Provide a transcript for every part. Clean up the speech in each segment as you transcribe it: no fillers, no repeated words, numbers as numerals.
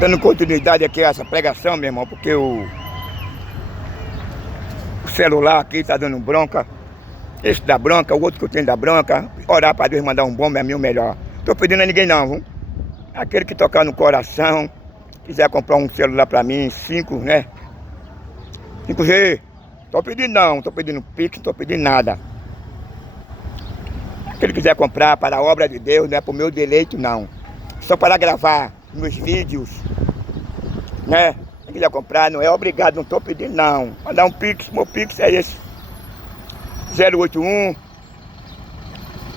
Dando continuidade aqui a essa pregação, meu irmão, porque o celular aqui tá dando bronca. Esse dá bronca, o outro que eu tenho dá bronca. Orar para Deus mandar um bom, é mil melhor. Tô pedindo a ninguém não, viu? Aquele que tocar no coração, quiser comprar um celular para mim, 5, né? 5G. Tô pedindo não, tô pedindo Pix, não tô pedindo nada. Aquele que quiser comprar para a obra de Deus, não é para o meu deleite não. Só para gravar meus vídeos, né? Quem quiser comprar, não é obrigado, não estou pedindo não. Mandar um Pix, meu Pix é esse. 081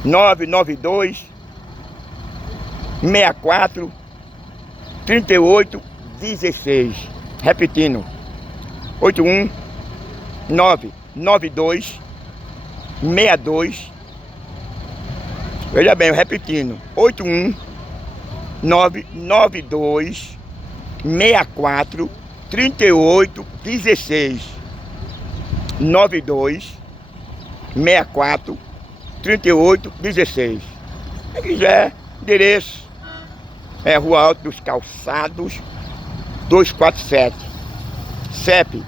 992 64 38 16. Repetindo. 81 992 62. Veja bem, eu repetindo. 81 992 64 38 16. 92 64 38 16. Se quiser, endereço é Rua Alto dos Calçados 247. CEP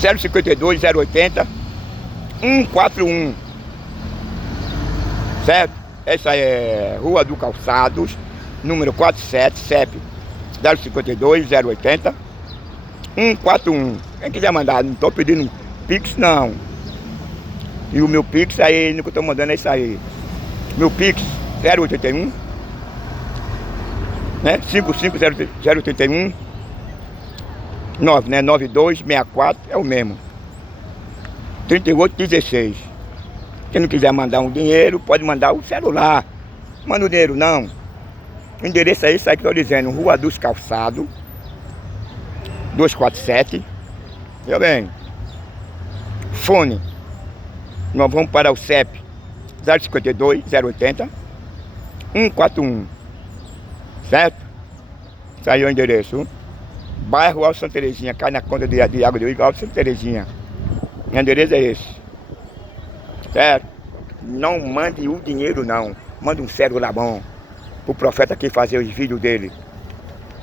052 080 141. Certo? Essa é Rua dos Calçados, número 47, CEP 052 080 141. Quem quiser mandar, não estou pedindo Pix não. E o meu Pix aí, no que eu estou mandando é isso aí. Meu Pix 081, né? 55081 9, né? 9264 é o mesmo. 3816. Quem não quiser mandar um dinheiro, pode mandar o celular. Manda o dinheiro não. O endereço é isso aí que eu estou dizendo. Rua dos Calçados 247. Viu bem? Fone. Nós vamos para o CEP 052 080 141. Certo? Isso aí é o endereço. Bairro Alto Santa Terezinha. Cai na conta de água de Alto Santa Terezinha. O endereço é esse. Certo? Não mande o dinheiro não. Manda um celular bom pro profeta aqui fazer os vídeos dele.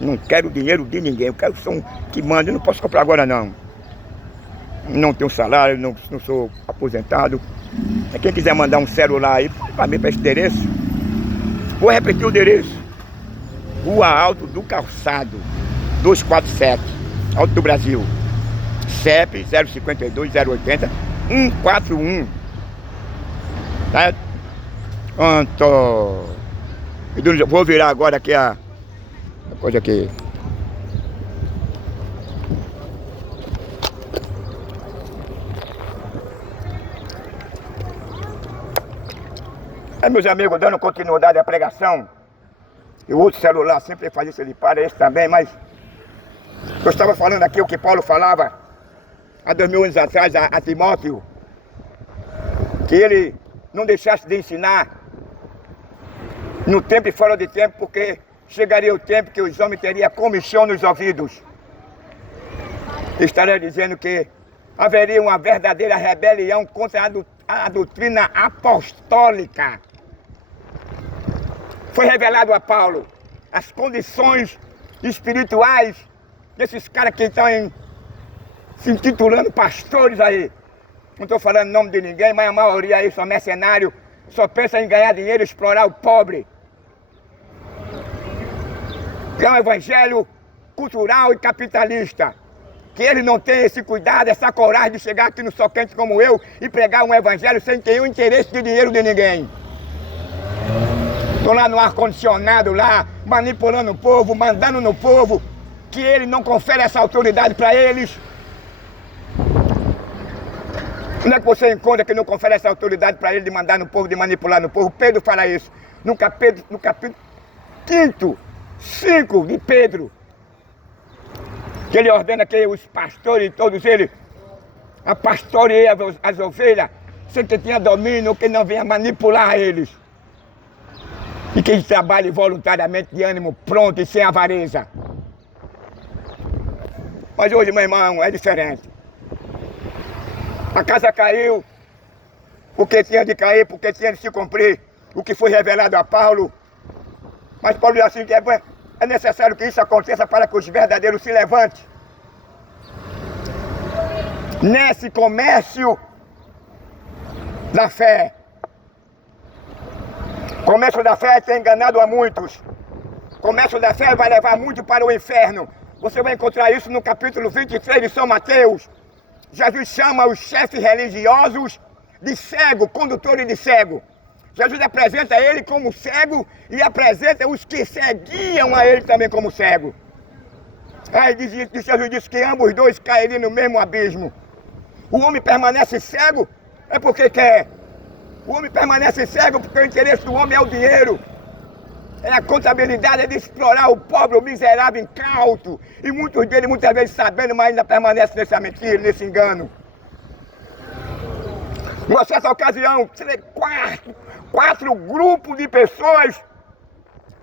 Não quero dinheiro de ninguém. Eu quero som que manda. Eu não posso comprar agora não. Não tenho salário, não sou aposentado. Quem quiser mandar um celular aí, para mim, para esse endereço. Vou repetir o endereço. Rua Alto do Calçado 247, Alto do Brasil. CEP 052 080 141. Certo? Pronto. Vou virar agora aqui a coisa aqui. Meus amigos, dando continuidade à pregação. E o outro celular sempre faz isso, ele para esse também, mas eu estava falando aqui o que Paulo falava há 2000 anos atrás a Timóteo, que ele não deixasse de ensinar no tempo e fora de tempo, porque chegaria o tempo que os homens teriam comichão nos ouvidos. Estaria dizendo que haveria uma verdadeira rebelião contra a doutrina apostólica. Foi revelado a Paulo as condições espirituais desses caras que estão se intitulando pastores aí. Não estou falando nome de ninguém, mas a maioria aí são mercenários, só pensa em ganhar dinheiro e explorar o pobre. É um evangelho cultural e capitalista. Que ele não tem esse cuidado, essa coragem de chegar aqui no Sol Quente como eu e pregar um evangelho sem ter um interesse de dinheiro de ninguém. Estão lá no ar-condicionado, lá, manipulando o povo, mandando no povo, que ele não confere essa autoridade para eles. Onde é que você encontra que não confere essa autoridade para ele de mandar no povo, de manipular no povo? Pedro fala isso. No capítulo 5 de Pedro, que ele ordena que os pastores, todos eles, a pastoreia as ovelhas, sem que tenha domínio, que não venha manipular eles. E que eles trabalhem voluntariamente de ânimo pronto e sem avareza. Mas hoje, meu irmão, é diferente. A casa caiu, porque tinha de cair, porque tinha de se cumprir o que foi revelado a Paulo. Mas Paulo diz assim que é necessário que isso aconteça para que os verdadeiros se levantem. Nesse comércio da fé. O comércio da fé tem enganado a muitos. O comércio da fé vai levar muito para o inferno. Você vai encontrar isso no capítulo 23 de São Mateus. Jesus chama os chefes religiosos de cego, condutores de cego. Jesus apresenta ele como cego e apresenta os que seguiam a ele também como cego. Aí Jesus disse que ambos dois cairiam no mesmo abismo. O homem permanece cego é porque quer. O homem permanece cego porque o interesse do homem é o dinheiro. É a contabilidade, é de explorar o pobre, o miserável, incauto. E muitos deles, muitas vezes sabendo, mas ainda permanecem nessa mentira, nesse engano. Numa certa ocasião, quatro grupos de pessoas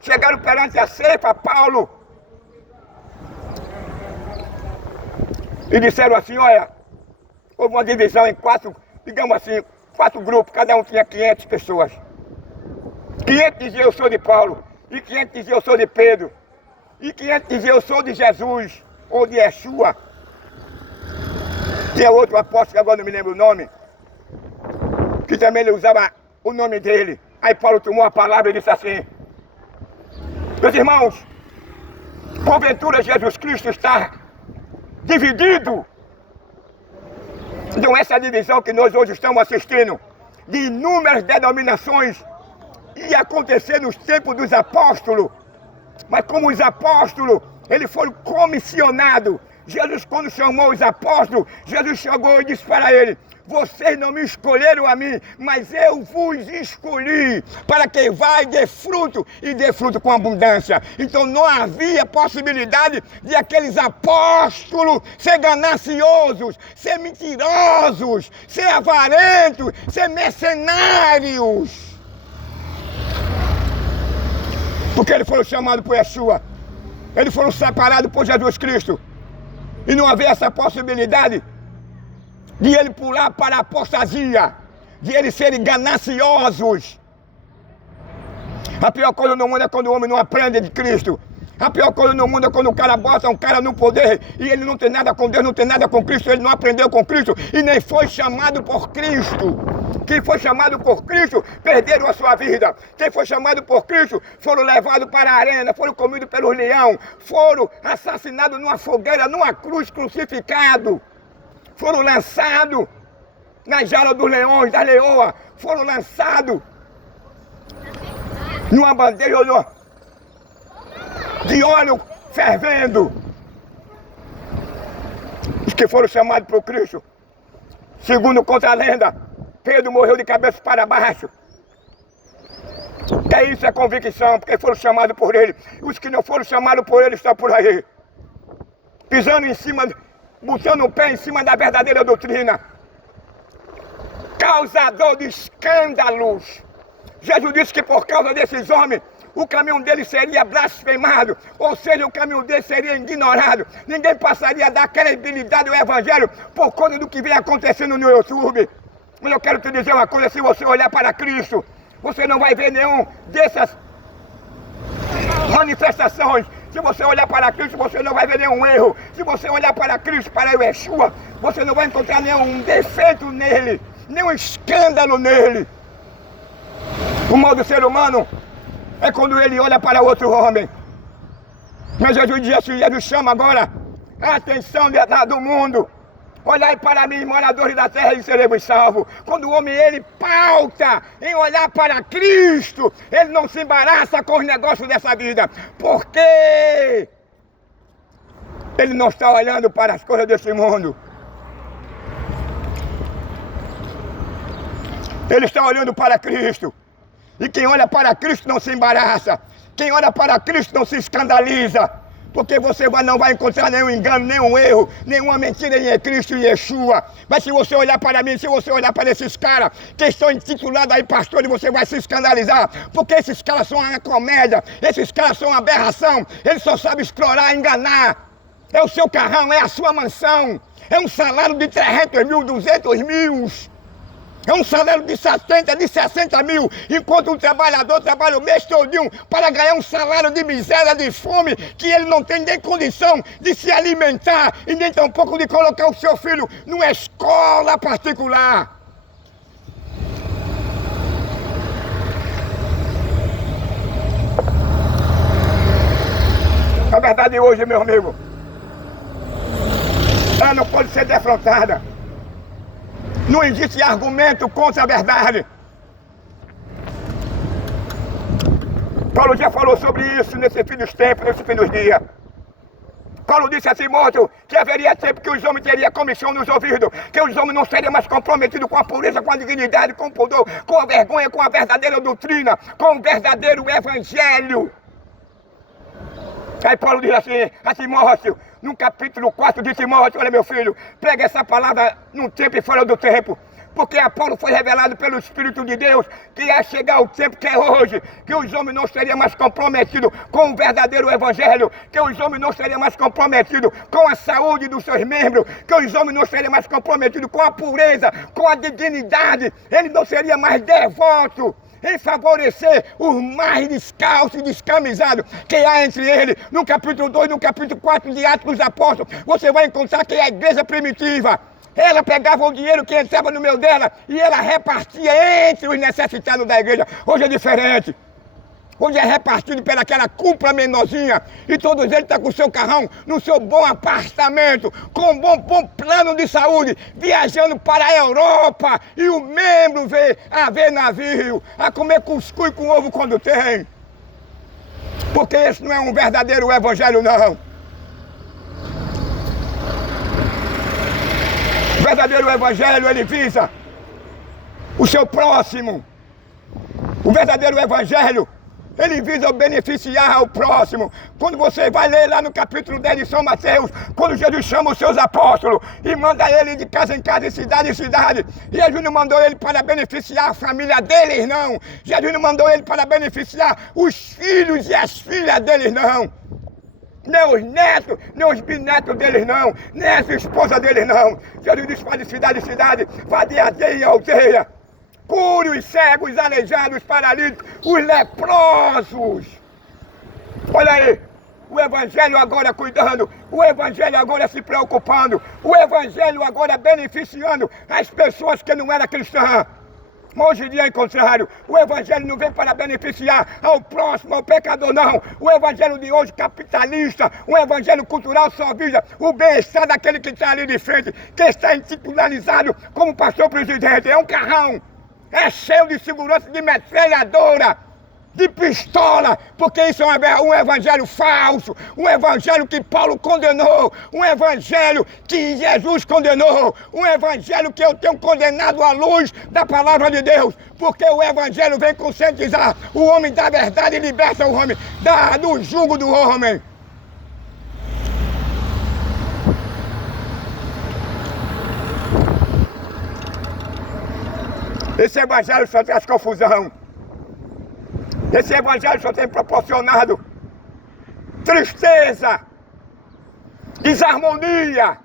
chegaram perante a ceifa, Paulo, e disseram assim, olha, houve uma divisão em quatro, digamos assim, 4 grupos, cada um tinha 500 pessoas. 500 diziam eu sou de Paulo, e 500 diziam eu sou de Pedro, e 500 diziam eu sou de Jesus, ou de Yeshua. Tinha outro apóstolo, que agora não me lembro o nome, que também ele usava o nome dele. Aí Paulo tomou a palavra e disse assim, meus irmãos, porventura Jesus Cristo está dividido. Então essa divisão que nós hoje estamos assistindo, de inúmeras denominações, ia acontecer nos tempos dos apóstolos. Mas como os apóstolos, eles foram comissionados. Jesus, quando chamou os apóstolos, Jesus chegou e disse para ele, vocês não me escolheram a mim, mas eu vos escolhi para que vá e dê fruto, e dê fruto com abundância. Então não havia possibilidade de aqueles apóstolos ser gananciosos, ser mentirosos, ser avarentos, ser mercenários. Porque eles foram chamados por Yeshua, eles foram separados por Jesus Cristo. E não havia essa possibilidade de ele pular para a apostasia, de eles serem gananciosos. A pior coisa no mundo é quando o homem não aprende de Cristo. A pior coisa no mundo é quando o cara bota um cara no poder e ele não tem nada com Deus, não tem nada com Cristo, ele não aprendeu com Cristo e nem foi chamado por Cristo. Quem foi chamado por Cristo perderam a sua vida. Quem foi chamado por Cristo foram levados para a arena, foram comidos pelos leões, foram assassinados numa fogueira, numa cruz, crucificados. Foram lançados nas jaulas dos leões, da leoa, foram lançados numa bandeja de óleo fervendo. Os que foram chamados por Cristo, segundo conta a lenda, Pedro morreu de cabeça para baixo. É isso, é convicção, porque foram chamados por ele. Os que não foram chamados por ele estão por aí, pisando em cima, botando o pé em cima da verdadeira doutrina. Causador de escândalos. Jesus disse que por causa desses homens, o caminho deles seria blasfemado, ou seja, o caminho deles seria ignorado. Ninguém passaria a dar credibilidade ao Evangelho por conta do que vem acontecendo no YouTube. Mas eu quero te dizer uma coisa, se você olhar para Cristo, você não vai ver nenhum dessas manifestações. Se você olhar para Cristo, você não vai ver nenhum erro. Se você olhar para Cristo, para o Yeshua, você não vai encontrar nenhum defeito nele, nenhum escândalo nele. O mal do ser humano é quando ele olha para outro homem. Mas Jesus diz assim, Jesus chama agora a atenção do mundo. Olhai para mim, moradores da terra, e seremos salvos. Quando o homem, ele pauta em olhar para Cristo, ele não se embaraça com os negócios dessa vida. Porque ele não está olhando para as coisas desse mundo. Ele está olhando para Cristo. E quem olha para Cristo não se embaraça. Quem olha para Cristo não se escandaliza. Porque você não vai encontrar nenhum engano, nenhum erro, nenhuma mentira em Cristo e Yeshua. Mas se você olhar para mim, se você olhar para esses caras que estão intitulados aí pastores, você vai se escandalizar. Porque esses caras são uma comédia, esses caras são uma aberração. Eles só sabem explorar, enganar. É o seu carrão, é a sua mansão. É um salário de 300 mil, 200 mil. É um salário de 60 mil, enquanto um trabalhador trabalha o mês todinho para ganhar um salário de miséria, de fome, que ele não tem nem condição de se alimentar e nem tampouco de colocar o seu filho numa escola particular. A verdade hoje, meu amigo, ela não pode ser defrontada. Não existe argumento contra a verdade. Paulo já falou sobre isso nesse fim dos tempos, nesse fim dos dias. Paulo disse a Timóteo que haveria tempo que os homens teriam comissão nos ouvidos, que os homens não seriam mais comprometidos com a pureza, com a dignidade, com o pudor, com a vergonha, com a verdadeira doutrina, com o verdadeiro evangelho. Aí Paulo diz assim a Timóteo, no capítulo 4 de Timóteo: olha, meu filho, prega essa palavra num tempo e fora do tempo, porque a Paulo foi revelado pelo Espírito de Deus que ia chegar o tempo que é hoje, que os homens não seriam mais comprometidos com o verdadeiro evangelho, que os homens não seriam mais comprometidos com a saúde dos seus membros, que os homens não seriam mais comprometidos com a pureza, com a dignidade, ele não seria mais devoto em favorecer os mais descalços e descamisados que há entre eles. No capítulo 2, no capítulo 4 de Atos dos Apóstolos, você vai encontrar que a igreja primitiva, ela pegava o dinheiro que entrava no meio dela e ela repartia entre os necessitados da igreja. Hoje é diferente. Hoje é repartido pelaquela cúpula menorzinha e todos eles estão com o seu carrão, no seu bom apartamento, com um bom plano de saúde, viajando para a Europa, e o membro vê a ver navio, a comer cuscuz com ovo quando tem. Porque esse não é um verdadeiro evangelho, não. O verdadeiro evangelho, ele visa o seu próximo. O verdadeiro evangelho, ele visa beneficiar o próximo. Quando você vai ler lá no capítulo 10 de São Mateus, quando Jesus chama os seus apóstolos e manda ele de casa em casa, de cidade em cidade, Jesus não mandou ele para beneficiar a família deles, não. Jesus não mandou ele para beneficiar os filhos e as filhas deles, não. Nem os netos, nem os bisnetos deles, não. Nem as esposas deles, não. Jesus disse: vai de cidade em cidade, vai de aldeia em aldeia. Cure os cegos, aleijados, os paralíticos, os leprosos. Olha aí, o evangelho agora cuidando, o evangelho agora se preocupando, o evangelho agora beneficiando as pessoas que não eram cristãs. Hoje em dia é o contrário, o evangelho não vem para beneficiar ao próximo, ao pecador, não. O evangelho de hoje capitalista, um evangelho cultural, só visa o bem-estar daquele que está ali de frente, que está intitularizado como pastor presidente. É um carrão, é cheio de segurança, de metralhadora, de pistola, porque isso é um evangelho falso, um evangelho que Paulo condenou, um evangelho que Jesus condenou, um evangelho que eu tenho condenado à luz da palavra de Deus, porque o evangelho vem conscientizar o homem da verdade e liberta o homem do jugo do homem. Esse evangelho só traz confusão. Esse evangelho só tem proporcionado tristeza, desarmonia.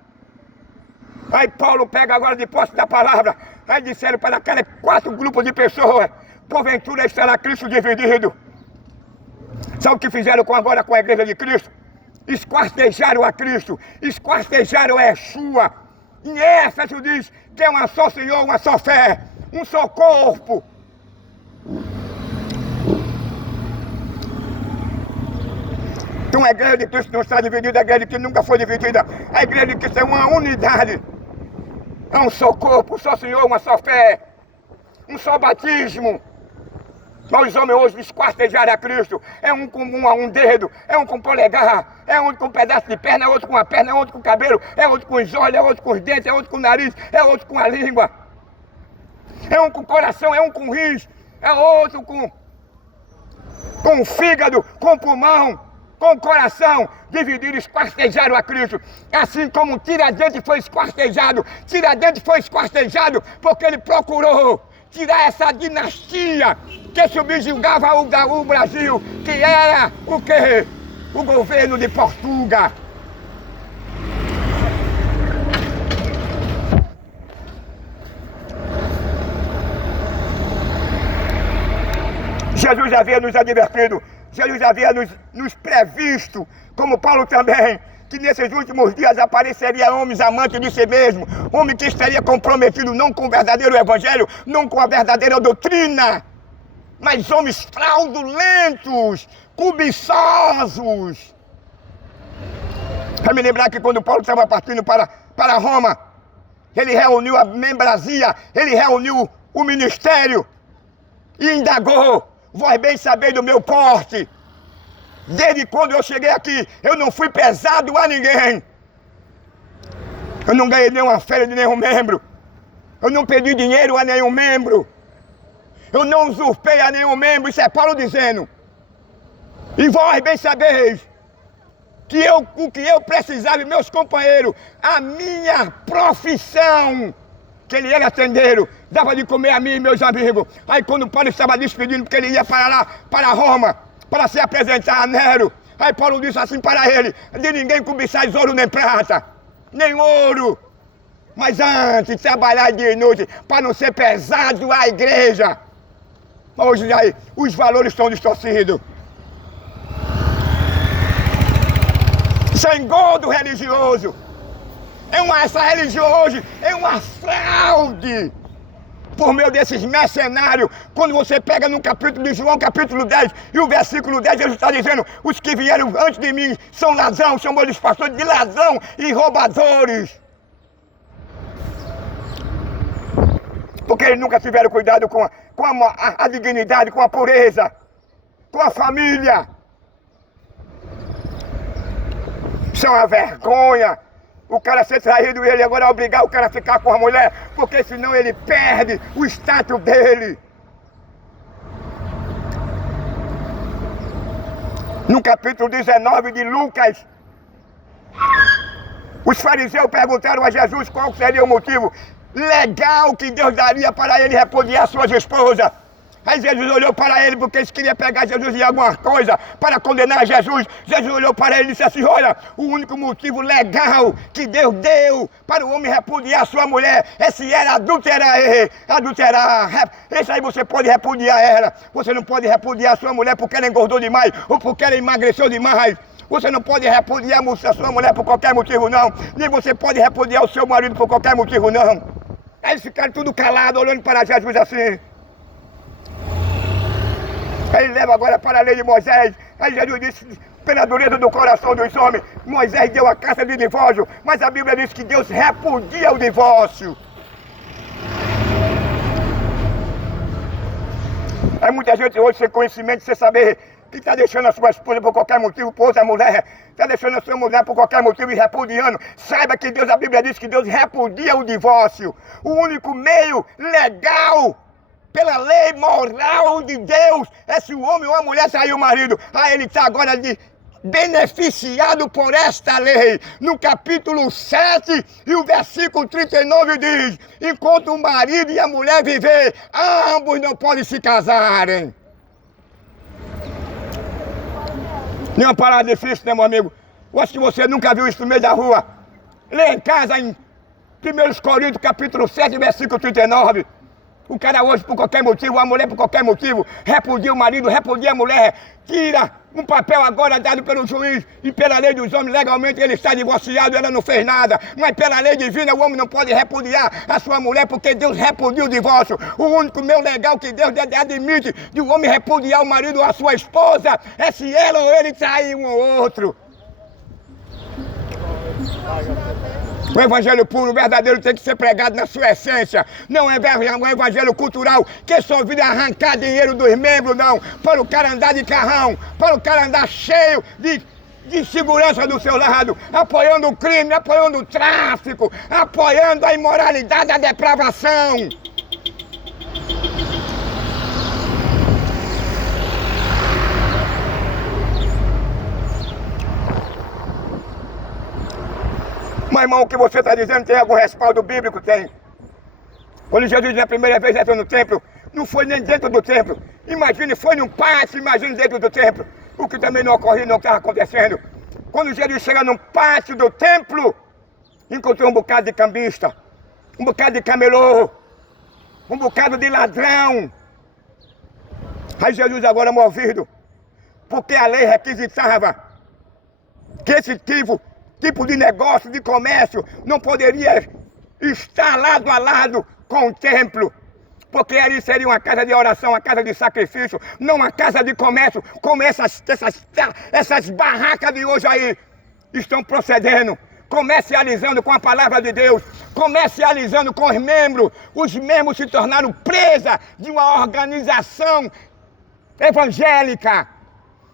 Aí Paulo pega agora de posse da palavra, aí disseram para aqueles 4 grupos de pessoas: porventura estará Cristo dividido. Sabe o que fizeram agora com a igreja de Cristo? Esquartejaram a Cristo, esquartejaram a Yeshua. Em Éfeso diz que é uma só Senhor, uma só fé, um só corpo. Então a igreja de Cristo não está dividida, a igreja de Cristo nunca foi dividida. A igreja de Cristo é uma unidade. É um só corpo, um só Senhor, uma só fé, um só batismo. Mas os homens hoje esquartejaram a Cristo. É um com um dedo, é um com polegar, é um com um pedaço de perna, é outro com a perna, é outro com o cabelo, é outro com os olhos, é outro com os dentes, é outro com o nariz, é outro com a língua. É um com o coração, é um com o rins, é outro com o fígado, com o pulmão, com o coração. Dividiram, esquartejaram a Cristo. Assim como Tiradentes foi esquartejado. Tiradentes foi esquartejado porque ele procurou tirar essa dinastia que subjugava o Brasil, que era o quê? O governo de Portugal. Jesus havia nos advertido, Jesus havia nos previsto, como Paulo também, que nesses últimos dias apareceria homens amantes de si mesmo, homem que estaria comprometido não com o verdadeiro evangelho, não com a verdadeira doutrina, mas homens fraudulentos, cobiçosos. Vai me lembrar que quando Paulo estava partindo para Roma, ele reuniu a membrazia, ele reuniu o ministério e indagou: vós bem sabeis do meu porte. Desde quando eu cheguei aqui, eu não fui pesado a ninguém. Eu não ganhei nenhuma férias de nenhum membro. Eu não pedi dinheiro a nenhum membro. Eu não usurpei a nenhum membro. Isso é Paulo dizendo. E vós bem sabeis que o que eu precisava, e meus companheiros, a minha profissão, que ele era tendeiro, dava de comer a mim e meus amigos. Aí quando Paulo estava despedindo, porque ele ia para lá, para Roma, para se apresentar a Nero, aí Paulo disse assim para ele: de ninguém cobiçais ouro nem prata, nem ouro, mas antes trabalhar dia e noite, para não ser pesado à igreja. Hoje aí, os valores estão distorcidos. Isso é engodo religioso. Essa religião hoje é uma fraude. Por meio desses mercenários, quando você pega no capítulo de João, capítulo 10, e o versículo 10, Jesus está dizendo: os que vieram antes de mim são ladrão, chamou os pastores de ladrão e roubadores. Porque eles nunca tiveram cuidado com a dignidade, com a pureza, com a família. Isso é uma vergonha. O cara ser traído e ele agora obrigar o cara a ficar com a mulher, porque senão ele perde o status dele. No capítulo 19 de Lucas, os fariseus perguntaram a Jesus qual seria o motivo legal que Deus daria para ele repudiar suas esposas. Aí Jesus olhou para ele, porque eles queriam pegar Jesus em alguma coisa para condenar Jesus. Jesus olhou para ele e disse assim: olha, o único motivo legal que Deus deu para o homem repudiar sua mulher é se ela adulterar. Esse aí você pode repudiar ela. Você não pode repudiar sua mulher porque ela engordou demais ou porque ela emagreceu demais. Você não pode repudiar a sua mulher por qualquer motivo, não. Nem você pode repudiar o seu marido por qualquer motivo, não. Aí eles ficaram tudo calados, olhando para Jesus assim. Ele leva agora para a lei de Moisés. Aí Jesus disse: pela dureza do coração dos homens, Moisés deu a carta de divórcio, mas a Bíblia diz que Deus repudia o divórcio. Aí muita gente hoje sem conhecimento, sem saber, que está deixando a sua esposa por qualquer motivo, por outra mulher, está deixando a sua mulher por qualquer motivo e repudiando. Saiba que Deus, a Bíblia diz que Deus repudia o divórcio. O único meio legal, pela lei moral de Deus, é se o homem ou a mulher sair o marido. Aí ele está agora beneficiado por esta lei. No capítulo 7 e o versículo 39 diz: enquanto o marido e a mulher viver, ambos não podem se casarem. Não é uma parada difícil, né, meu amigo? Eu acho que você nunca viu isso no meio da rua. Lê em casa em 1 Coríntios capítulo 7, versículo 39. O cara hoje, por qualquer motivo, a mulher por qualquer motivo, repudia o marido, repudia a mulher, tira um papel agora dado pelo juiz e pela lei dos homens, legalmente ele está divorciado, ela não fez nada. Mas pela lei divina o homem não pode repudiar a sua mulher, porque Deus repudia o divórcio. O único meio legal que Deus admite de um homem repudiar o marido ou a sua esposa é se ela ou ele trair um ou outro. O evangelho puro, verdadeiro, tem que ser pregado na sua essência. Não é um evangelho cultural que só vira arrancar dinheiro dos membros, não. Para o cara andar de carrão, para o cara andar cheio de segurança do seu lado, apoiando o crime, apoiando o tráfico, apoiando a imoralidade, a depravação. Mas, irmão, o que você está dizendo tem algum respaldo bíblico? Tem. Quando Jesus na primeira vez entrou no templo, não foi nem dentro do templo. Imagine, foi num pátio, imagine dentro do templo. O que também não ocorria, não estava acontecendo. Quando Jesus chega num pátio do templo, encontrou um bocado de cambista, um bocado de camelô, um bocado de ladrão. Aí Jesus agora movido, porque a lei requisitava que esse tipo de negócio, de comércio, não poderia estar lado a lado com o templo. Porque ali seria uma casa de oração, uma casa de sacrifício, não uma casa de comércio, como essas barracas de hoje aí estão procedendo, comercializando com a palavra de Deus, comercializando com os membros se tornaram presa de uma organização evangélica.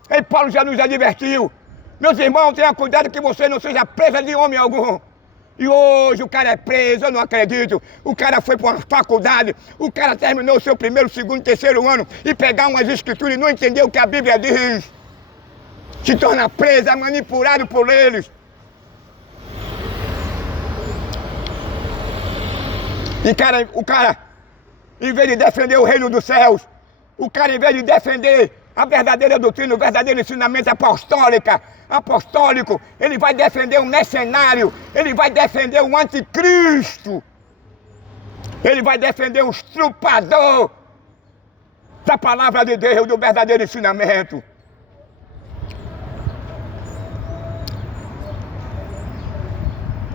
E Paulo já nos advertiu, meus irmãos, tenham cuidado que você não seja presa de homem algum. E hoje o cara é preso, eu não acredito. O cara foi para uma faculdade, o cara terminou o seu primeiro, segundo, terceiro ano e pegar umas escrituras e não entender o que a Bíblia diz. Se torna preso, é manipulado por eles. E o cara, em vez de defender o reino dos céus, o cara, em vez de defender a verdadeira doutrina, o verdadeiro ensinamento apostólico, ele vai defender um mercenário, ele vai defender um anticristo, ele vai defender um estrupador da palavra de Deus, do verdadeiro ensinamento.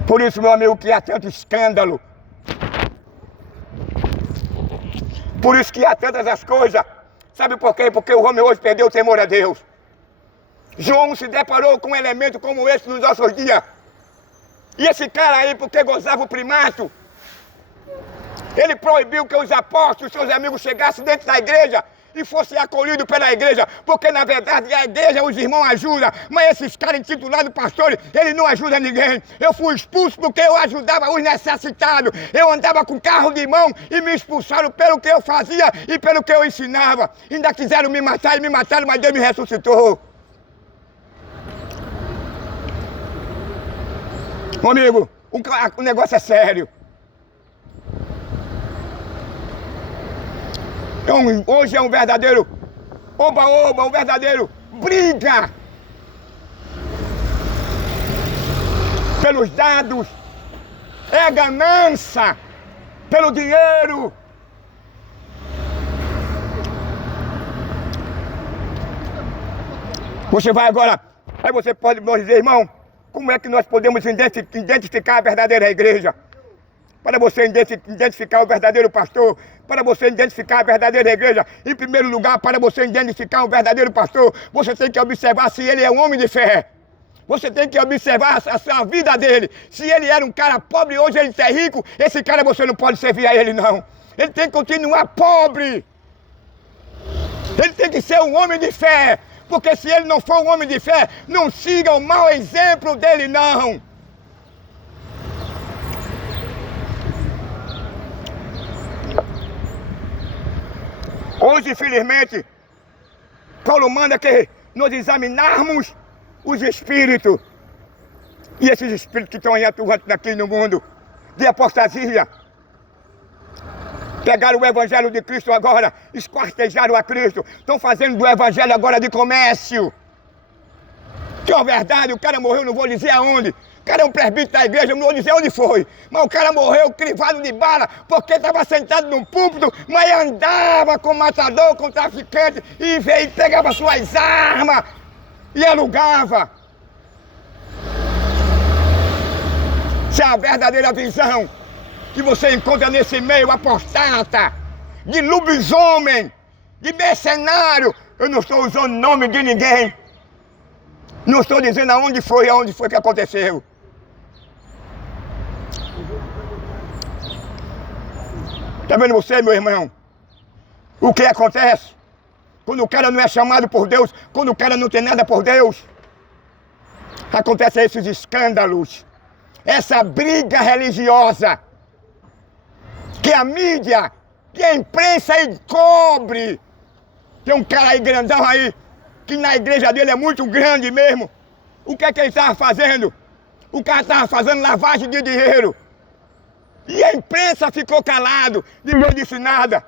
Por isso, meu amigo, que há tanto escândalo, por isso que há tantas as coisas. Sabe por quê? Porque o homem hoje perdeu o temor a Deus. João se deparou com um elemento como esse nos nossos dias. E esse cara aí, porque gozava o primato, ele proibiu que os apóstolos, seus amigos, chegassem dentro da igreja e fossem acolhidos pela igreja, porque na verdade a igreja, os irmãos ajudam, mas esses caras intitulados pastores, eles não ajudam ninguém. Eu fui expulso porque eu ajudava os necessitados, eu andava com carro de mão e me expulsaram pelo que eu fazia e pelo que eu ensinava. Ainda quiseram me matar e me mataram, mas Deus me ressuscitou. Meu amigo, o negócio é sério. Então, hoje é um verdadeiro oba-oba, um verdadeiro briga pelos dados, é a ganância pelo dinheiro. Você vai agora, aí você pode nos dizer, irmão, como é que nós podemos identificar a verdadeira igreja? Para você identificar o verdadeiro pastor, para você identificar a verdadeira igreja, em primeiro lugar, para você identificar o verdadeiro pastor, você tem que observar se ele é um homem de fé. Você tem que observar a vida dele. Se ele era um cara pobre, hoje ele é rico, esse cara você não pode servir a ele, não. Ele tem que continuar pobre. Ele tem que ser um homem de fé. Porque se ele não for um homem de fé, não siga o mau exemplo dele, não. Hoje, infelizmente, Paulo manda que nós examinarmos os espíritos. E esses espíritos que estão aí atuando aqui no mundo, de apostasia, pegaram o evangelho de Cristo agora, esquartejaram a Cristo, estão fazendo do evangelho agora de comércio. Que é uma verdade, o cara morreu, não vou dizer aonde. O cara é um presbítero da igreja, não vou dizer onde foi. Mas o cara morreu crivado de bala, porque estava sentado num púlpito, mas andava com matador, com traficante, e veio, pegava suas armas e alugava. Se é a verdadeira visão que você encontra nesse meio apostata, de lobisomem, de mercenário, eu não estou usando nome de ninguém. Não estou dizendo aonde foi que aconteceu. Está vendo você, meu irmão? O que acontece? Quando o cara não é chamado por Deus, quando o cara não tem nada por Deus, acontecem esses escândalos, essa briga religiosa, que a mídia, que a imprensa encobre. Tem um cara aí grandão aí, que na igreja dele é muito grande mesmo. O que é que ele estava fazendo? O cara estava fazendo lavagem de dinheiro. E a imprensa ficou calado, ninguém disse nada.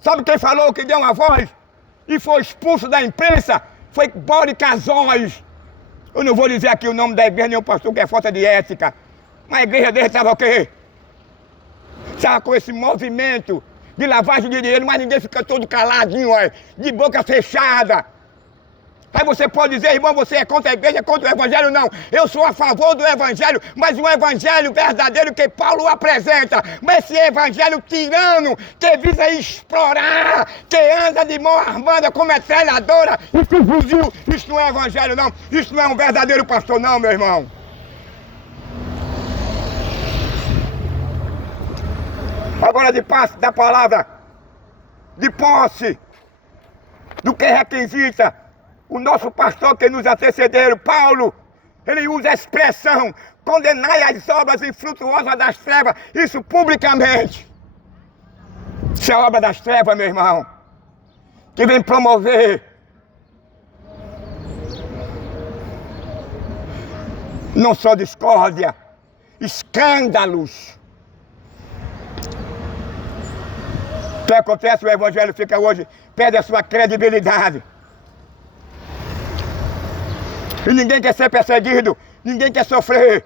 Sabe quem falou, que deu uma voz e foi expulso da imprensa? Foi Boris Casoy. Eu não vou dizer aqui o nome da igreja, nem o pastor, que é falta de ética. Mas a igreja dele estava o quê? Estava com esse movimento de lavagem de dinheiro, mas ninguém fica todo caladinho, olha, de boca fechada. Aí você pode dizer, irmão, você é contra a igreja, é contra o evangelho? Não, eu sou a favor do evangelho, mas um evangelho verdadeiro que Paulo apresenta. Mas esse evangelho tirano, que visa explorar, que anda de mão armada com metralhadora e com fuzil, isso não é evangelho não, isso não é um verdadeiro pastor não, meu irmão. Agora de passe da palavra, de posse, do que requisita, o nosso pastor que nos antecederam, Paulo, ele usa a expressão, condenai as obras infrutuosas das trevas, isso publicamente. Isso é a obra das trevas, meu irmão, que vem promover não só discórdia, escândalos. O que acontece? O evangelho fica hoje, perde a sua credibilidade. E ninguém quer ser perseguido, ninguém quer sofrer.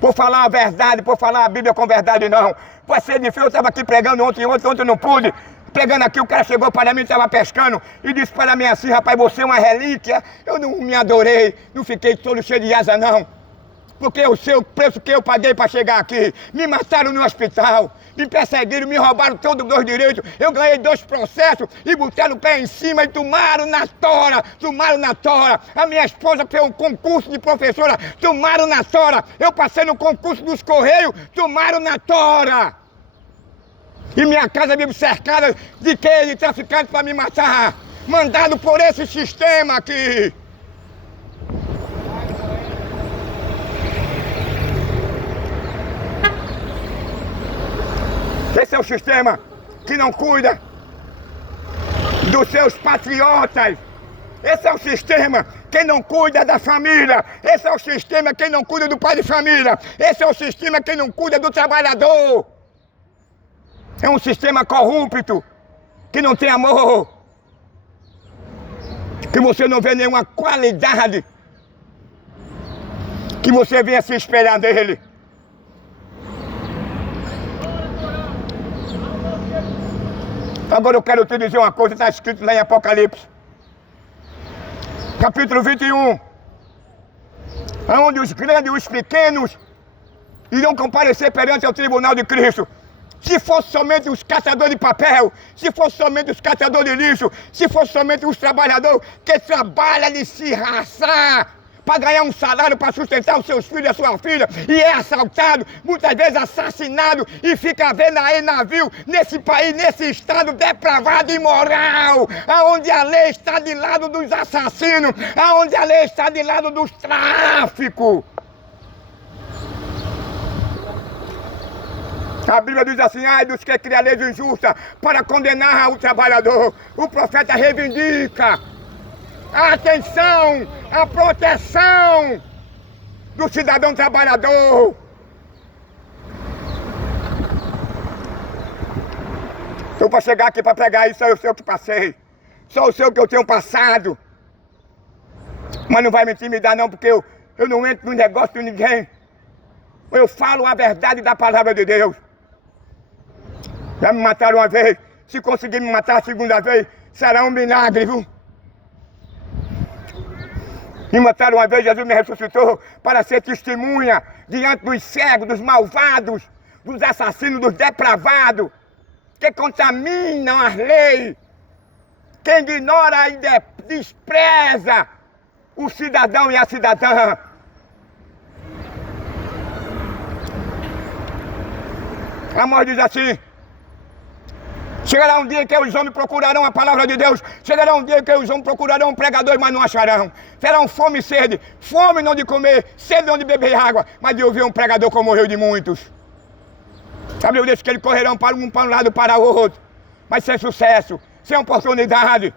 Por falar a verdade, por falar a Bíblia com verdade, não. Pode ser difícil, eu estava aqui pregando ontem eu não pude. Pregando aqui, o cara chegou para mim, estava pescando e disse para mim assim, rapaz, você é uma relíquia. Eu não me adorei, não fiquei todo cheio de asa, não. Porque eu sei o preço que eu paguei para chegar aqui. Me mataram no hospital, me perseguiram, me roubaram todos os meus direitos. Eu ganhei 2 processos e botaram o pé em cima e tomaram na tora. A minha esposa fez um concurso de professora, tomaram na tora. Eu passei no concurso dos Correios, tomaram na tora. E minha casa vive cercada de quê? De traficantes para me matar. Mandado por esse sistema aqui. Esse é o sistema que não cuida dos seus patriotas. Esse é o sistema que não cuida da família. Esse é o sistema que não cuida do pai de família. Esse é o sistema que não cuida do trabalhador. É um sistema corrupto, que não tem amor, que você não vê nenhuma qualidade, que você venha se espelhar nele. Agora eu quero te dizer uma coisa, está escrito lá em Apocalipse, capítulo 21, onde os grandes e os pequenos irão comparecer perante o tribunal de Cristo. Se fosse somente os caçadores de papel, se fosse somente os caçadores de lixo, se fosse somente os trabalhadores que trabalham de se raçar para ganhar um salário para sustentar os seus filhos e a sua filha, e é assaltado, muitas vezes assassinado, e fica vendo aí navio nesse país, nesse estado depravado e imoral, aonde a lei está de lado dos assassinos, aonde a lei está de lado dos tráficos. A Bíblia diz assim, ai dos que criam leis injustas para condenar o trabalhador. O profeta reivindica a atenção, a proteção do cidadão trabalhador. Então, para chegar aqui para pregar isso, só eu sei o que passei. Só eu sei o que eu tenho passado. Mas não vai me intimidar não, porque eu não entro no negócio de ninguém. Eu falo a verdade da palavra de Deus. Já me mataram uma vez, se conseguir me matar a segunda vez, será um milagre, viu? Me mataram uma vez, Jesus me ressuscitou para ser testemunha diante dos cegos, dos malvados, dos assassinos, dos depravados, que contaminam as leis, que ignora e despreza o cidadão e a cidadã. Amós diz assim, chegará um dia que os homens procurarão a palavra de Deus, chegará um dia que os homens procurarão um pregador, mas não acharão. Terão fome e sede, fome não de comer, sede não de beber água, mas de ouvir um pregador como o rio de muitos. Sabe, eu disse que eles correrão para um lado para o outro, mas sem sucesso, sem oportunidade.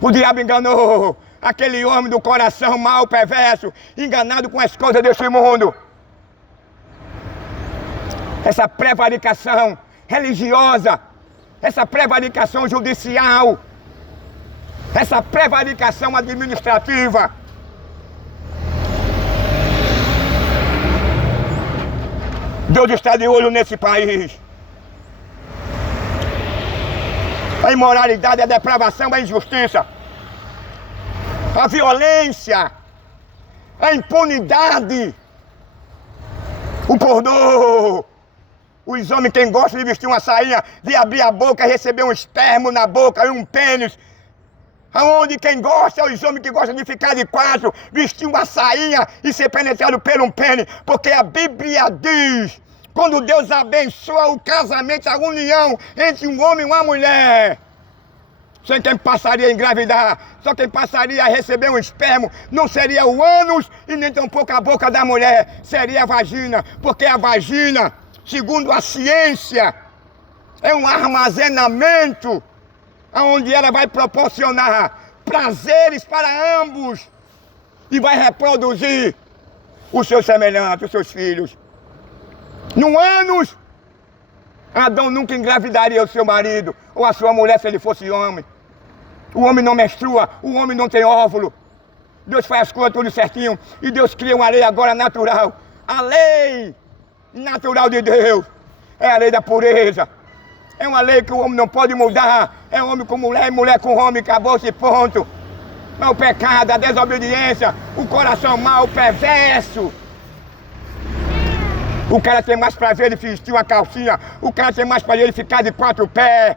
O diabo enganou aquele homem do coração mau, perverso, enganado com as coisas deste mundo. Essa prevaricação religiosa, essa prevaricação judicial, essa prevaricação administrativa. Deus está de olho nesse país. A imoralidade, a depravação, a injustiça, a violência, a impunidade, o pornô. Os homens, quem gosta de vestir uma sainha, de abrir a boca e receber um espermo na boca e um pênis. Aonde quem gosta, os homens que gostam de ficar de quatro, vestir uma sainha e ser penetrado por um pênis. Porque a Bíblia diz, quando Deus abençoa o casamento, a união entre um homem e uma mulher, só quem passaria a engravidar, só quem passaria a receber um espermo, não seria o ânus e nem tampouco a boca da mulher, seria a vagina. Porque a vagina, segundo a ciência, é um armazenamento onde ela vai proporcionar prazeres para ambos e vai reproduzir os seus semelhantes, os seus filhos. No ânus, Adão nunca engravidaria o seu marido ou a sua mulher se ele fosse homem. O homem não menstrua, o homem não tem óvulo. Deus faz as coisas tudo certinho e Deus cria uma lei agora natural. A lei natural de Deus é a lei da pureza. É uma lei que o homem não pode mudar. É homem com mulher e mulher com homem, acabou esse ponto. É o pecado, a desobediência, o coração mau, o perverso. O cara tem mais prazer de vestir uma calcinha, o cara tem mais prazer de ficar de quatro pés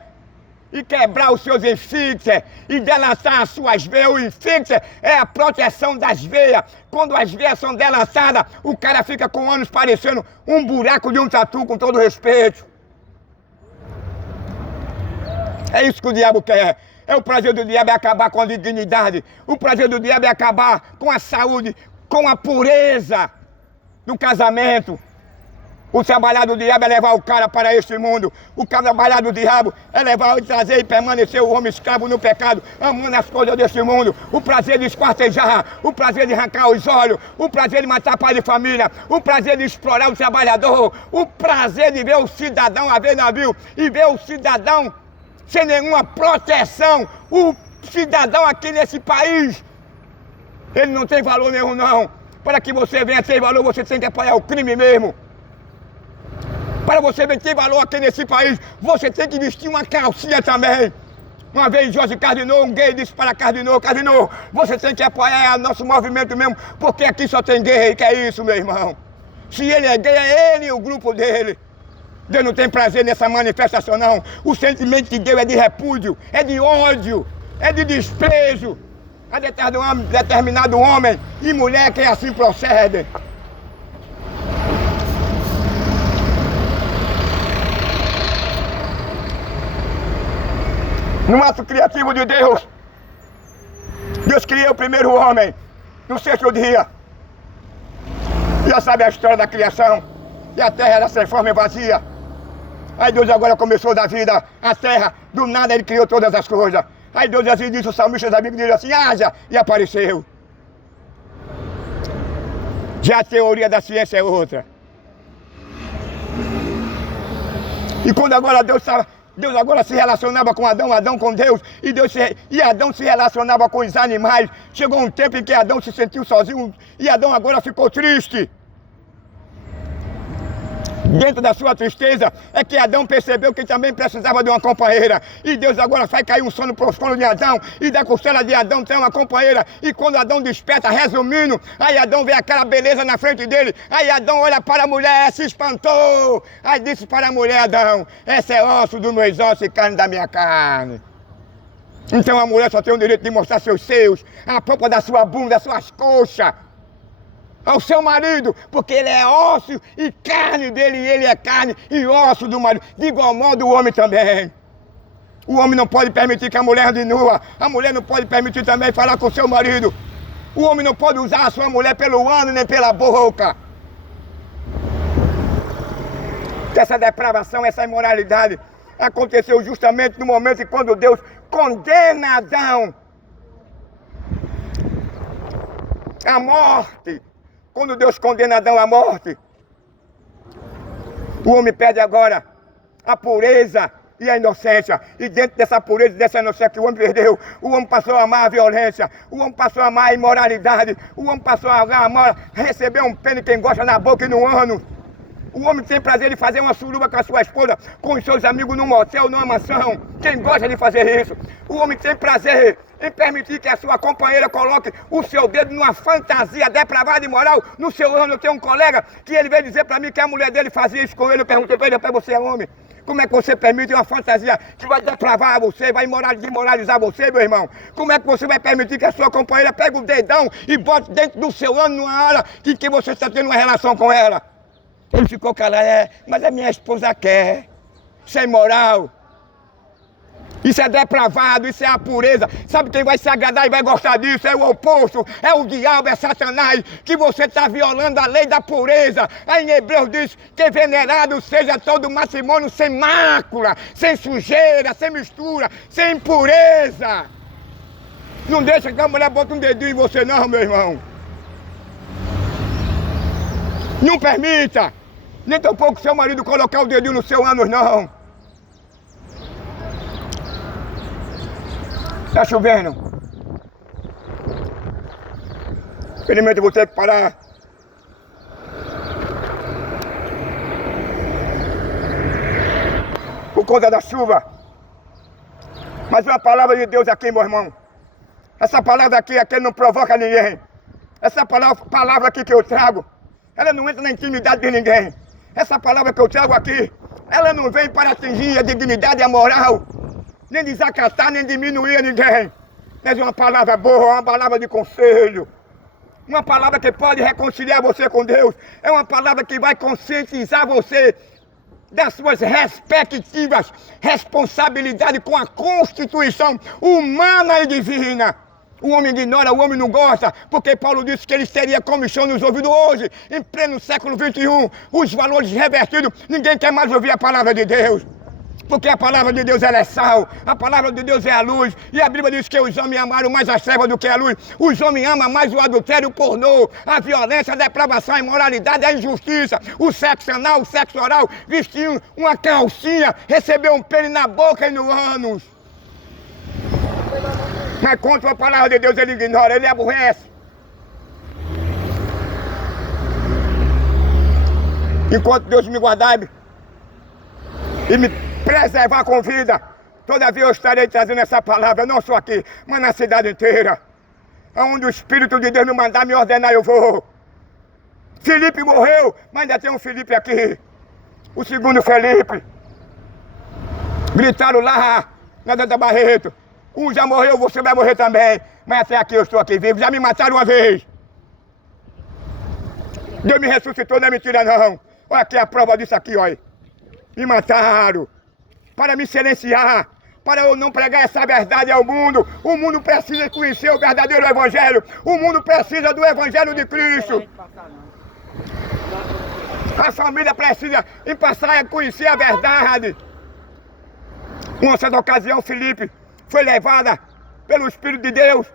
e quebrar os seus esfíncteres e delançar as suas veias. O esfíncter é a proteção das veias. Quando as veias são delançadas, o cara fica com ânus parecendo um buraco de um tatu, com todo respeito. É isso que o diabo quer. É o prazer do diabo é acabar com a dignidade. O prazer do diabo é acabar com a saúde, com a pureza do casamento. O trabalhar do diabo é levar o cara para este mundo. O trabalhar do diabo é levar e trazer e permanecer o homem escravo no pecado, amando as coisas deste mundo. O prazer de esquartejar, o prazer de arrancar os olhos, o prazer de matar pai de família, o prazer de explorar o trabalhador, o prazer de ver o cidadão a ver navio e ver o cidadão sem nenhuma proteção. O cidadão aqui nesse país, ele não tem valor nenhum não. Para que você venha ter valor, você tem que apoiar o crime mesmo. Para você ter valor aqui nesse país, você tem que vestir uma calcinha também. Uma vez Jorge Cardinô, um gay, disse para Cardinô, você tem que apoiar nosso movimento mesmo, porque aqui só tem gay, que é isso, meu irmão. Se ele é gay, é ele e o grupo dele. Deus não tem prazer nessa manifestação, não. O sentimento de Deus é de repúdio, é de ódio, é de desprezo a determinado homem e mulher que assim procedem. No ato criativo de Deus, Deus criou o primeiro homem no sexto dia. Já sabe a história da criação. E a terra era sem forma e vazia. Aí Deus agora começou a dar vida à terra. Do nada ele criou todas as coisas. Aí Deus assim disse, os salmistas da Bíblia dizem assim, haja, e apareceu. Já a teoria da ciência é outra. E quando agora Deus agora se relacionava com Adão, Adão com Deus, e Adão se relacionava com os animais. Chegou um tempo em que Adão se sentiu sozinho e Adão agora ficou triste. Dentro da sua tristeza é que Adão percebeu que também precisava de uma companheira. E Deus agora faz cair um sono profundo de Adão, e da costela de Adão tem uma companheira. E quando Adão desperta, resumindo, aí Adão vê aquela beleza na frente dele. Aí Adão olha para a mulher, se espantou. Aí disse para a mulher, Adão, essa é osso dos meus ossos e carne da minha carne. Então a mulher só tem o direito de mostrar seus seios, a polpa da sua bunda, das suas coxas, ao seu marido, porque ele é osso e carne dele, e ele é carne e osso do marido. De igual modo o homem também. O homem não pode permitir que a mulher ande nua. A mulher não pode permitir também falar com o seu marido. O homem não pode usar a sua mulher pelo ano nem pela boca. Essa depravação, essa imoralidade aconteceu justamente no momento em quando Deus condena Adão à morte. Quando Deus condena Adão à morte, o homem perde agora a pureza e a inocência. E dentro dessa pureza e dessa inocência que o homem perdeu, o homem passou a amar a violência, o homem passou a amar a imoralidade, o homem passou a receber um pênis quem gosta na boca e no ânus. O homem tem prazer em fazer uma suruba com a sua esposa, com os seus amigos num motel, numa mansão. Quem gosta de fazer isso? O homem tem prazer em permitir que a sua companheira coloque o seu dedo numa fantasia depravada e imoral no seu ano. Eu tenho um colega que ele veio dizer pra mim que a mulher dele fazia isso com ele. Eu perguntei pra ele, você é homem? Como é que você permite uma fantasia que vai depravar você, vai desmoralizar você, meu irmão? Como é que você vai permitir que a sua companheira pegue o dedão e bote dentro do seu ano numa hora em que você está tendo uma relação com ela? Ele ficou calado, mas a minha esposa quer. Isso é imoral. Isso é depravado, isso é a pureza. Sabe quem vai se agradar e vai gostar disso? É o oposto, é o diabo, é Satanás, que você está violando a lei da pureza. Aí em Hebreus diz que venerado seja todo matrimônio sem mácula, sem sujeira, sem mistura, sem impureza. Não deixa que a mulher bote um dedinho em você não, meu irmão. Não permita. Nem tampouco seu marido colocar o dedinho no seu ânus, não. Tá chovendo. Infelizmente eu vou ter que parar. Por conta da chuva. Mas uma palavra de Deus aqui, meu irmão. Essa palavra aqui não provoca ninguém. Essa palavra aqui que eu trago, ela não entra na intimidade de ninguém. Essa palavra que eu trago aqui, ela não vem para atingir a dignidade e a moral, nem desacatar, nem diminuir a ninguém. Mas é uma palavra boa, uma palavra de conselho. Uma palavra que pode reconciliar você com Deus. É uma palavra que vai conscientizar você das suas respectivas responsabilidades com a Constituição humana e divina. O homem ignora, o homem não gosta, porque Paulo disse que ele teria comichão nos ouvidos hoje, em pleno século XXI, os valores revertidos. Ninguém quer mais ouvir a palavra de Deus, porque a palavra de Deus ela é sal, a palavra de Deus é a luz, e a Bíblia diz que os homens amaram mais as trevas do que a luz. Os homens amam mais o adultério, o pornô, a violência, a depravação, a imoralidade, a injustiça, o sexo anal, o sexo oral, vestir uma calcinha, receber um pênis na boca e no ânus. Mas contra a palavra de Deus ele ignora, ele aborrece. Enquanto Deus me guardar e me preservar com vida, todavia eu estarei trazendo essa palavra, não só aqui, mas na cidade inteira. Aonde o Espírito de Deus me mandar, me ordenar, eu vou. Felipe morreu, mas ainda tem um Felipe aqui. O segundo Felipe. Gritaram lá na Dada Barreto. Um já morreu, você vai morrer também. Mas até aqui eu estou aqui vivo. Já me mataram uma vez. Deus me ressuscitou, não é mentira não. Olha aqui a prova disso aqui, olha. Me mataram. Para me silenciar. Para eu não pregar essa verdade ao mundo. O mundo precisa conhecer o verdadeiro Evangelho. O mundo precisa do Evangelho de Cristo. A família precisa passar a conhecer a verdade. Uma certa ocasião, Felipe foi levada pelo Espírito de Deus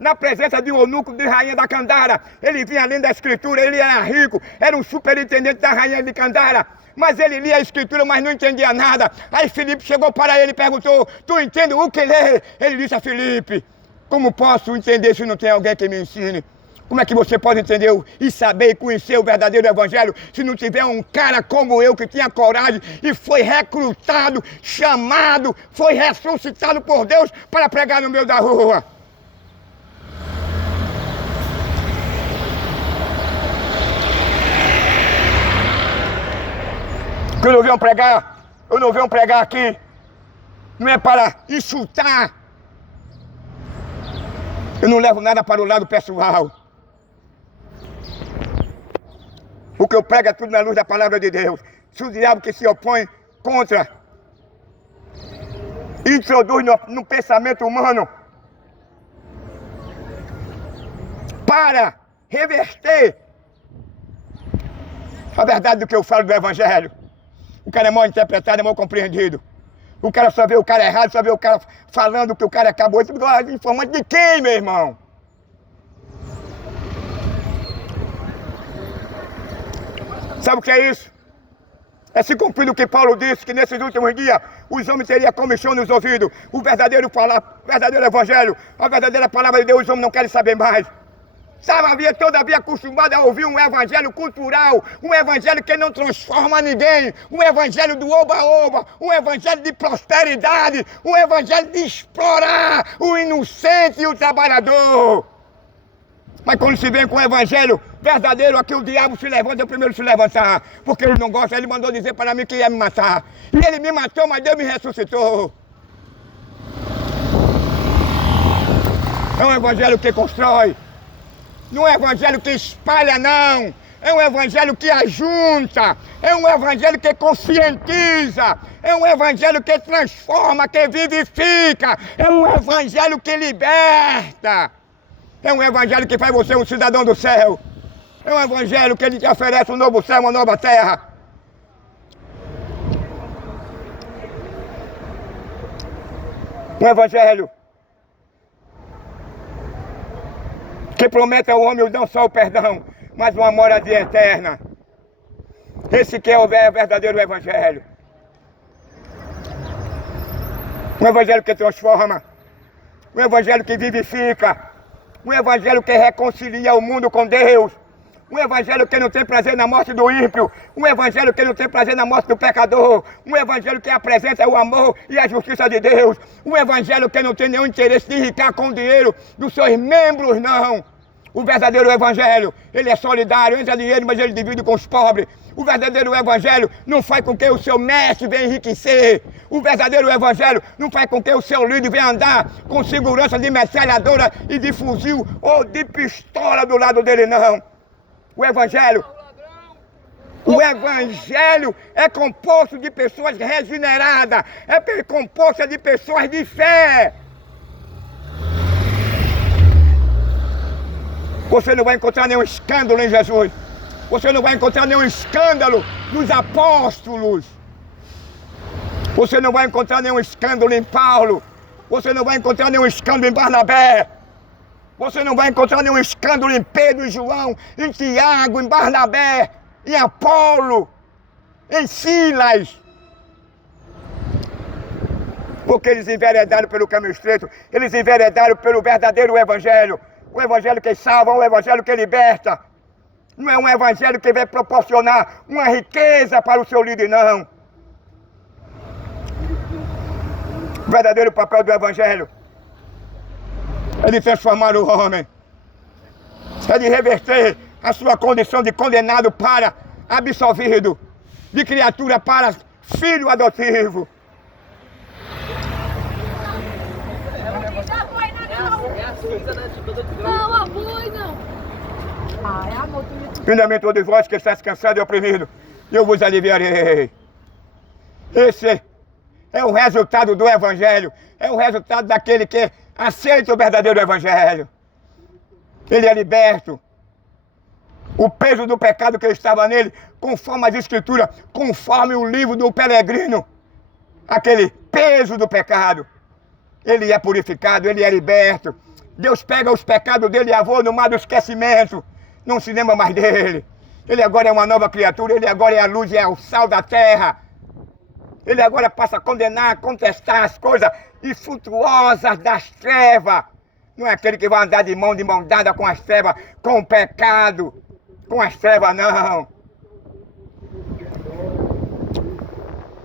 na presença de um eunuco de rainha da Candara. Ele vinha além da escritura, ele era rico, era um superintendente da rainha de Candara. Mas ele lia a escritura, mas não entendia nada. Aí Felipe chegou para ele e perguntou, tu entende o que lê? Ele disse a Felipe, como posso entender se não tem alguém que me ensine? Como é que você pode entender e saber e conhecer o verdadeiro Evangelho se não tiver um cara como eu que tinha coragem e foi recrutado, chamado, foi ressuscitado por Deus para pregar no meio da rua? Que eu não venho pregar aqui, não é para insultar. Eu não levo nada para o lado pessoal. O que eu prego é tudo na luz da palavra de Deus. Se o diabo que se opõe contra, introduz no pensamento humano para reverter a verdade do que eu falo do Evangelho. O cara é mal interpretado, é mal compreendido. O cara só vê o cara errado, só vê o cara falando que o cara acabou. Informante de quem, meu irmão? Sabe o que é isso? É se cumprindo o que Paulo disse, que nesses últimos dias os homens teriam comichão nos ouvidos. O verdadeiro Evangelho, a verdadeira palavra de Deus, os homens não querem saber mais. Estava todavia acostumado a ouvir um evangelho cultural, um evangelho que não transforma ninguém, um evangelho do oba-oba, um evangelho de prosperidade, um evangelho de explorar o inocente e o trabalhador. Mas quando se vem com o evangelho verdadeiro, aqui o diabo se levanta, eu primeiro se levantar, porque ele não gosta, ele mandou dizer para mim que ia me matar. E ele me matou, mas Deus me ressuscitou. É um evangelho que constrói. Não é um evangelho que espalha, não. É um evangelho que ajunta. É um evangelho que conscientiza. É um evangelho que transforma, que vivifica. É um evangelho que liberta. É um evangelho que faz você um cidadão do céu. É um evangelho que ele te oferece um novo céu, uma nova terra. Um evangelho que promete ao homem não só o perdão, mas uma moradia eterna. Esse que é o verdadeiro evangelho. Um evangelho que transforma. Um evangelho que vivifica. Um evangelho que reconcilia o mundo com Deus. Um evangelho que não tem prazer na morte do ímpio. Um evangelho que não tem prazer na morte do pecador. Um evangelho que apresenta o amor e a justiça de Deus. Um evangelho que não tem nenhum interesse de enriquecer com o dinheiro dos seus membros, não. O verdadeiro evangelho, ele é solidário, entra dinheiro, mas ele divide com os pobres. O verdadeiro evangelho não faz com que o seu mestre venha enriquecer. O verdadeiro evangelho não faz com que o seu líder venha andar com segurança de metralhadora e de fuzil ou de pistola do lado dele, não. O evangelho é composto de pessoas regeneradas, é composto de pessoas de fé. Você não vai encontrar nenhum escândalo em Jesus. Você não vai encontrar nenhum escândalo nos apóstolos. Você não vai encontrar nenhum escândalo em Paulo. Você não vai encontrar nenhum escândalo em Barnabé. Você não vai encontrar nenhum escândalo em Pedro e João, em Tiago, em Barnabé, em Apolo, em Silas. Porque eles enveredaram pelo caminho estreito, eles enveredaram pelo verdadeiro evangelho. O evangelho que salva, o evangelho que liberta. Não é um evangelho que vai proporcionar uma riqueza para o seu líder, não. O verdadeiro papel do evangelho é de transformar o homem. É de reverter a sua condição de condenado para absolvido. De criatura para filho adotivo. Não, apoio não. Ai, amor, tu me... Finalmente, todos vós que estáis cansados e oprimidos, eu vos aliviarei. Esse é o resultado do evangelho. É o resultado daquele que aceita o verdadeiro evangelho. Ele é liberto. O peso do pecado que estava nele, conforme as escrituras, conforme o livro do peregrino. Aquele peso do pecado. Ele é purificado, ele é liberto. Deus pega os pecados dele e avô no mar do esquecimento. Não se lembra mais dele. Ele agora é uma nova criatura, ele agora é a luz e é o sal da terra. Ele agora passa a condenar, a contestar as coisas infrutuosas das trevas. Não é aquele que vai andar de mão dada com as trevas, com o pecado, com as trevas, não.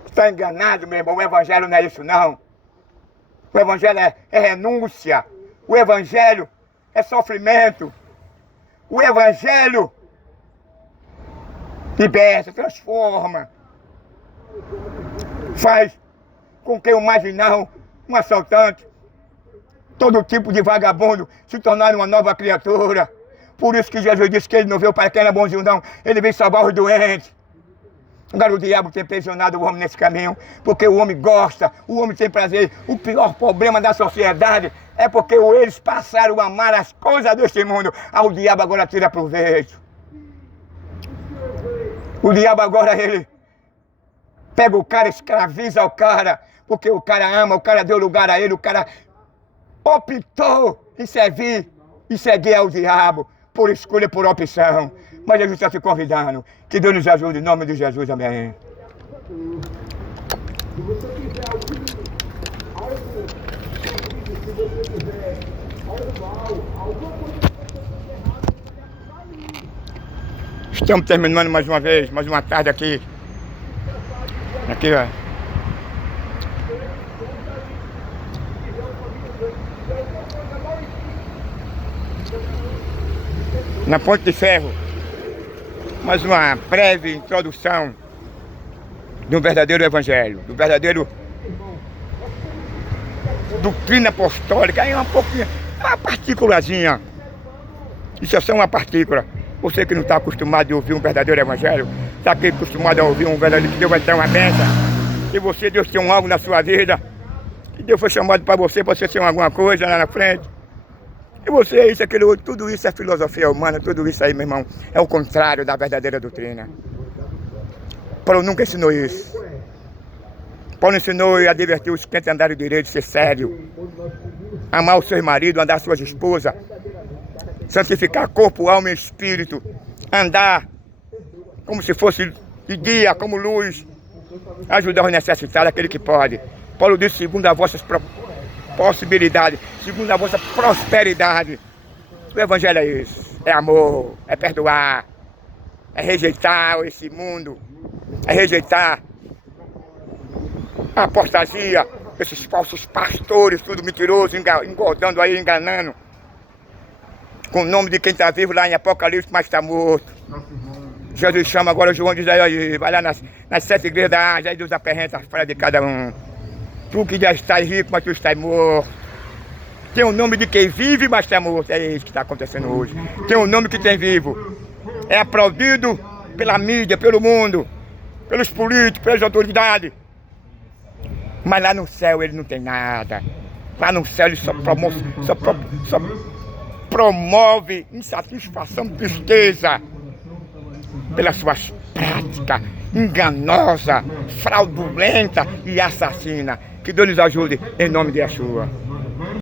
Está enganado, meu irmão, o evangelho não é isso, não. O evangelho é renúncia. O evangelho é sofrimento. O evangelho liberta, transforma. Faz com que o marginal, um assaltante, todo tipo de vagabundo se tornar uma nova criatura. Por isso que Jesus disse que ele não veio para quem era bonzinho, não. Ele veio salvar os doentes. Agora o diabo tem pressionado o homem nesse caminho, porque o homem gosta, o homem tem prazer. O pior problema da sociedade é porque eles passaram a amar as coisas deste mundo. O diabo agora tira proveito. O diabo agora ele pega o cara, escraviza o cara, porque o cara ama, o cara deu lugar a ele, o cara optou em servir e seguir ao diabo, por escolha, por opção. Mas Jesus está te convidando. Que Deus nos ajude, em nome de Jesus, amém. Se você quiser algo mal, alguma coisa que você errado, Estamos terminando mais uma vez, mais uma tarde aqui. Aqui, ó. Na Ponte de Ferro. Mais uma breve introdução de um verdadeiro evangelho, do verdadeiro doutrina apostólica. Aí uma pouquinho, uma partículazinha. Isso é só uma partícula. Você que não está acostumado a ouvir um verdadeiro evangelho, está acostumado a ouvir um verdadeiro que Deus vai dar uma bênção. E você, Deus tem algo na sua vida. Que Deus foi chamado para você ser alguma coisa lá na frente. E você, isso, aquilo outro, tudo isso é filosofia humana, tudo isso aí, meu irmão, é o contrário da verdadeira doutrina. Paulo nunca ensinou isso. Paulo ensinou e advertiu os crentes a andarem direito, ser sério. Amar os seus maridos, andar as suas esposas. Santificar corpo, alma e espírito. Andar como se fosse de dia, como luz. Ajudar os necessitados, aquele que pode. Paulo disse, segundo as vossas possibilidades, segundo a vossa prosperidade. O evangelho é isso. É amor, é perdoar. É rejeitar esse mundo. É rejeitar a apostasia, esses falsos pastores, tudo mentiroso, engordando aí, enganando. Com o nome de quem está vivo lá em Apocalipse, mas está morto. Jesus chama agora, João diz aí, vai lá nas 7 igrejas da Ásia, aí Deus apresenta a fé de cada um. Tu que já estás rico, mas tu estás morto. Tem o nome de quem vive, mas está morto. É isso que está acontecendo hoje. Tem o nome que tem vivo. É aplaudido pela mídia, pelo mundo, pelos políticos, pelas autoridades. Mas lá no céu ele não tem nada. Lá no céu ele só promove insatisfação, tristeza. Pelas suas práticas enganosa, fraudulenta e assassina. Que Deus nos ajude em nome de Yeshua.